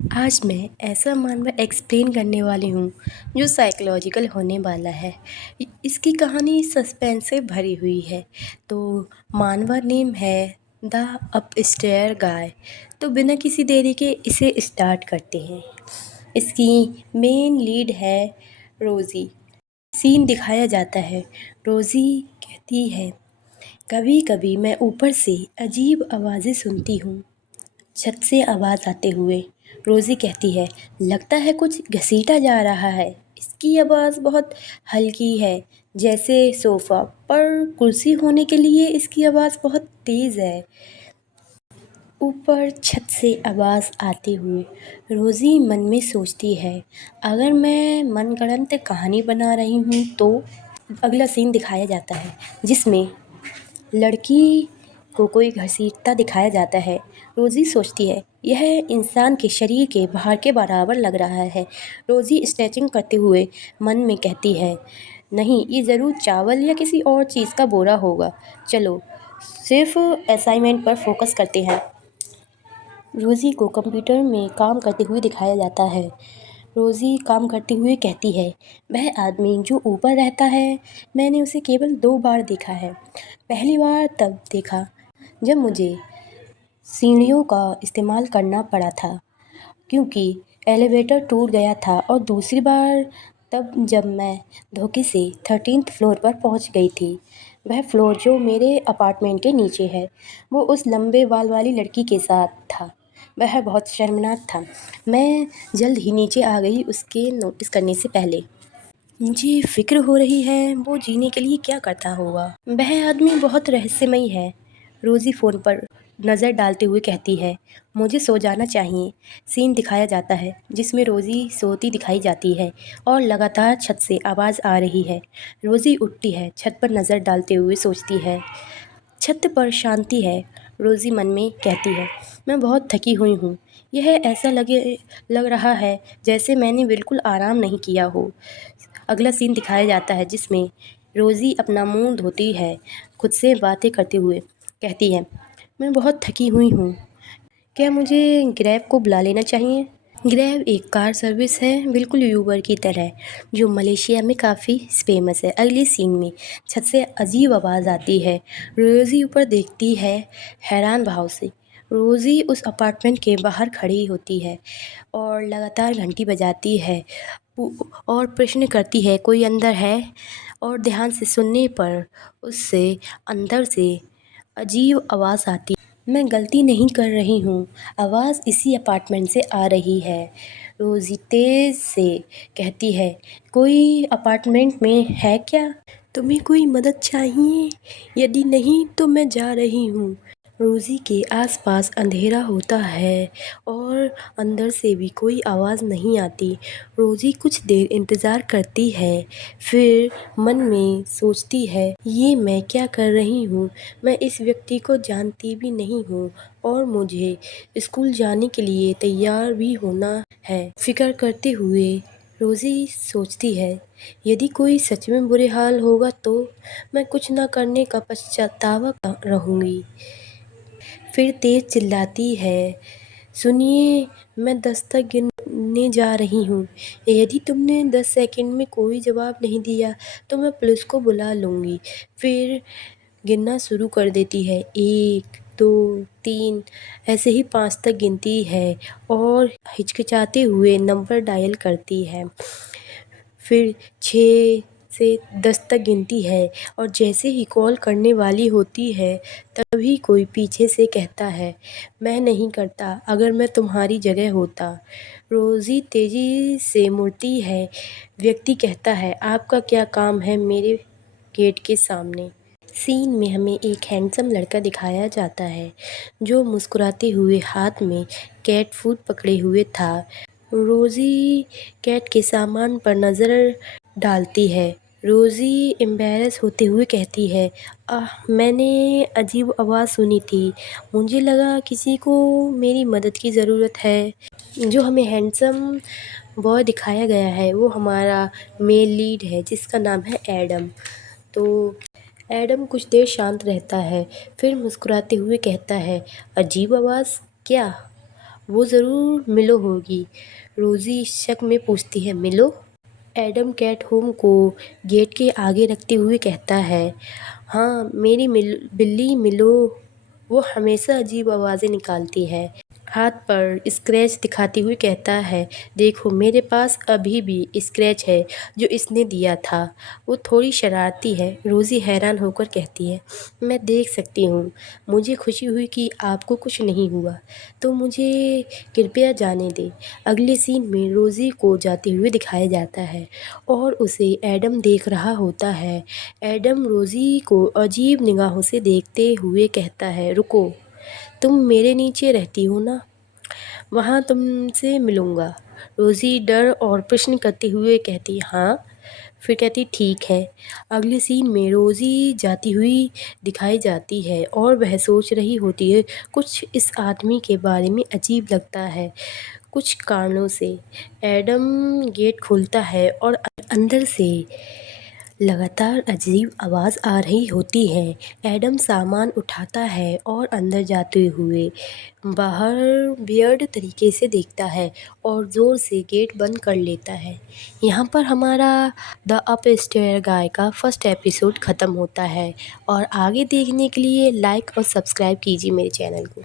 آج میں ایسا مانوا ایکسپلین کرنے والی ہوں جو سائیکولوجیکل ہونے والا ہے۔ اس کی کہانی سسپینس سے بھری ہوئی ہے۔ تو مانوا نیم ہے دا اپ اسٹیئر گائے۔ تو بنا کسی دیری کے اسے اسٹارٹ کرتے ہیں۔ اس کی مین لیڈ ہے روزی۔ سین دکھایا جاتا ہے۔ روزی کہتی ہے، کبھی کبھی میں اوپر سے عجیب آوازیں سنتی ہوں، چھت سے آواز آتے ہوئے۔ روزی کہتی ہے، لگتا ہے کچھ گھسیٹا جا رہا ہے۔ اس کی آواز بہت ہلکی ہے، جیسے صوفہ پر کرسی ہونے کے لیے اس کی آواز بہت تیز ہے۔ اوپر چھت سے آواز آتے ہوئے روزی من میں سوچتی ہے، اگر میں من گڑنت کہانی بنا رہی ہوں تو۔ اگلا سین دکھایا جاتا ہے جس میں لڑکی کو کوئی گھسیٹتا دکھایا جاتا ہے۔ روزی سوچتی ہے، یہ انسان کے شریر کے بھار کے برابر لگ رہا ہے۔ روزی اسٹریچنگ کرتے ہوئے من میں کہتی ہے، نہیں، یہ ضرور چاول یا کسی اور چیز کا بورا ہوگا۔ چلو صرف اسائنمنٹ پر فوکس کرتے ہیں۔ روزی کو کمپیوٹر میں کام کرتے ہوئے دکھایا جاتا ہے۔ روزی کام کرتے ہوئے کہتی ہے، وہ آدمی جو اوپر رہتا ہے، میں نے اسے کیول 2 بار دیکھا ہے۔ پہلی بار تب دیکھا جب مجھے سیڑھیوں کا استعمال کرنا پڑا تھا کیونکہ ایلیویٹر ٹوٹ گیا تھا، اور دوسری بار تب جب میں دھوکے سے 13 فلور پر پہنچ گئی تھی۔ وہ فلور جو میرے اپارٹمنٹ کے نیچے ہے۔ وہ اس لمبے بال والی لڑکی کے ساتھ تھا۔ وہ بہت شرمناک تھا۔ میں جلد ہی نیچے آ گئی اس کے نوٹس کرنے سے پہلے۔ مجھے فکر ہو رہی ہے وہ جینے کے لیے کیا کرتا ہوگا۔ وہ آدمی بہت رہسیہمئی ہے۔ روزی فون پر نظر ڈالتے ہوئے کہتی ہے، مجھے سو جانا چاہیے۔ سین دکھایا جاتا ہے جس میں روزی سوتی دکھائی جاتی ہے اور لگاتار چھت سے آواز آ رہی ہے۔ روزی اٹھتی ہے، چھت پر نظر ڈالتے ہوئے سوچتی ہے، چھت پر شانتی ہے۔ روزی من میں کہتی ہے، میں بہت تھکی ہوئی ہوں۔ یہ ایسا لگ رہا ہے جیسے میں نے بالکل آرام نہیں کیا ہو۔ اگلا سین دکھایا جاتا ہے جس میں روزی اپنا منہ دھوتی ہے، خود سے باتیں کرتے ہوئے کہتی ہے، میں بہت تھکی ہوئی ہوں، کیا مجھے گریب کو بلا لینا چاہیے؟ گریب ایک کار سروس ہے، بالکل یوبر کی طرح، جو ملیشیا میں کافی فیمس ہے۔ اگلی سین میں چھت سے عجیب آواز آتی ہے۔ روزی اوپر دیکھتی ہے حیران بھاؤ سے۔ روزی اس اپارٹمنٹ کے باہر کھڑی ہوتی ہے اور لگاتار گھنٹی بجاتی ہے اور پرشن کرتی ہے، کوئی اندر ہے؟ اور دھیان سے سننے پر اس سے اندر سے عجیب آواز آتی ہے، میں غلطی نہیں کر رہی ہوں، آواز اسی اپارٹمنٹ سے آ رہی ہے۔ روزی تیز سے کہتی ہے، کوئی اپارٹمنٹ میں ہے کیا؟ تمہیں کوئی مدد چاہیے؟ یدی نہیں تو میں جا رہی ہوں۔ روزی کے آس پاس اندھیرا ہوتا ہے اور اندر سے بھی کوئی آواز نہیں آتی۔ روزی کچھ دیر انتظار کرتی ہے، پھر من میں سوچتی ہے، یہ میں کیا کر رہی ہوں؟ میں اس ویکتی کو جانتی بھی نہیں ہوں اور مجھے اسکول جانے کے لیے تیار بھی ہونا ہے۔ فکر کرتے ہوئے روزی سوچتی ہے، یدی کوئی سچ میں برے حال ہوگا تو میں کچھ نہ کرنے کا پچھتاوا رہوں گی۔ پھر تیز چلاتی ہے، سنیے، میں 10 تک گننے جا رہی ہوں۔ یدی تم نے 10 سیکنڈ میں کوئی جواب نہیں دیا تو میں پولیس کو بلا لوں گی۔ پھر گننا شروع کر دیتی ہے، 1 2 3، ایسے ہی 5 تک گنتی ہے اور ہچکچاتے ہوئے نمبر ڈائل کرتی ہے۔ پھر 6 سے 10 تک گنتی ہے اور جیسے ہی کال کرنے والی ہوتی ہے تبھی کوئی پیچھے سے کہتا ہے، میں نہیں کرتا، اگر میں تمہاری جگہ ہوتا۔ روزی تیزی سے مڑتی ہے۔ ویکتی کہتا ہے، آپ کا کیا کام ہے میرے گیٹ کے سامنے؟ سین میں ہمیں ایک ہینڈسم لڑکا دکھایا جاتا ہے جو مسکراتے ہوئے ہاتھ میں کیٹ فوڈ پکڑے ہوئے تھا۔ روزی کیٹ کے سامان پر نظر ڈالتی ہے۔ روزی ایمبیرس ہوتے ہوئے کہتی ہے، میں نے عجیب آواز سنی تھی، مجھے لگا کسی کو میری مدد کی ضرورت ہے۔ جو ہمیں ہینڈسم بوائے دکھایا گیا ہے وہ ہمارا میل لیڈ ہے جس کا نام ہے ایڈم۔ تو ایڈم کچھ دیر شانت رہتا ہے، پھر مسکراتے ہوئے کہتا ہے، عجیب آواز کیا؟ وہ ضرور ملو ہوگی۔ روزی شک میں پوچھتی ہے، ملو؟ ایڈم کیٹ ہوم کو گیٹ کے آگے رکھتے ہوئے کہتا ہے، ہاں میری بلی ملو، وہ ہمیشہ عجیب آوازیں نکالتی ہے۔ ہاتھ پر اسکریچ دکھاتے ہوئے کہتا ہے، دیکھو میرے پاس ابھی بھی اسکریچ ہے جو اس نے دیا تھا۔ وہ تھوڑی شرارتی ہے۔ روزی حیران ہو کر کہتی ہے، میں دیکھ سکتی ہوں، مجھے خوشی ہوئی کہ آپ کو کچھ نہیں ہوا، تو مجھے کرپیا جانے دیں۔ اگلے سین میں روزی کو جاتے ہوئے دکھایا جاتا ہے اور اسے ایڈم دیکھ رہا ہوتا ہے۔ ایڈم روزی کو عجیب نگاہوں سے دیکھتے ہوئے کہتا ہے، رکو، تم میرے نیچے رہتی ہو نا؟ وہاں تم سے ملوں گا۔ روزی ڈر اور پرشن کرتے ہوئے کہتی، ہاں؟ پھر کہتی، ٹھیک ہے۔ اگلے سین میں روزی جاتی ہوئی دکھائی جاتی ہے اور وہ سوچ رہی ہوتی ہے، کچھ اس آدمی کے بارے میں عجیب لگتا ہے کچھ کارنوں سے۔ ایڈم گیٹ کھولتا ہے اور اندر سے لگاتار عجیب آواز آ رہی ہوتی ہے۔ ایڈم سامان اٹھاتا ہے اور اندر جاتے ہوئے باہر ویئرڈ طریقے سے دیکھتا ہے اور زور سے گیٹ بند کر لیتا ہے۔ یہاں پر ہمارا دی اپ اسٹیئر گائے کا فرسٹ ایپیسوڈ ختم ہوتا ہے، اور آگے دیکھنے کے لیے لائک اور سبسکرائب کیجیے میرے چینل کو۔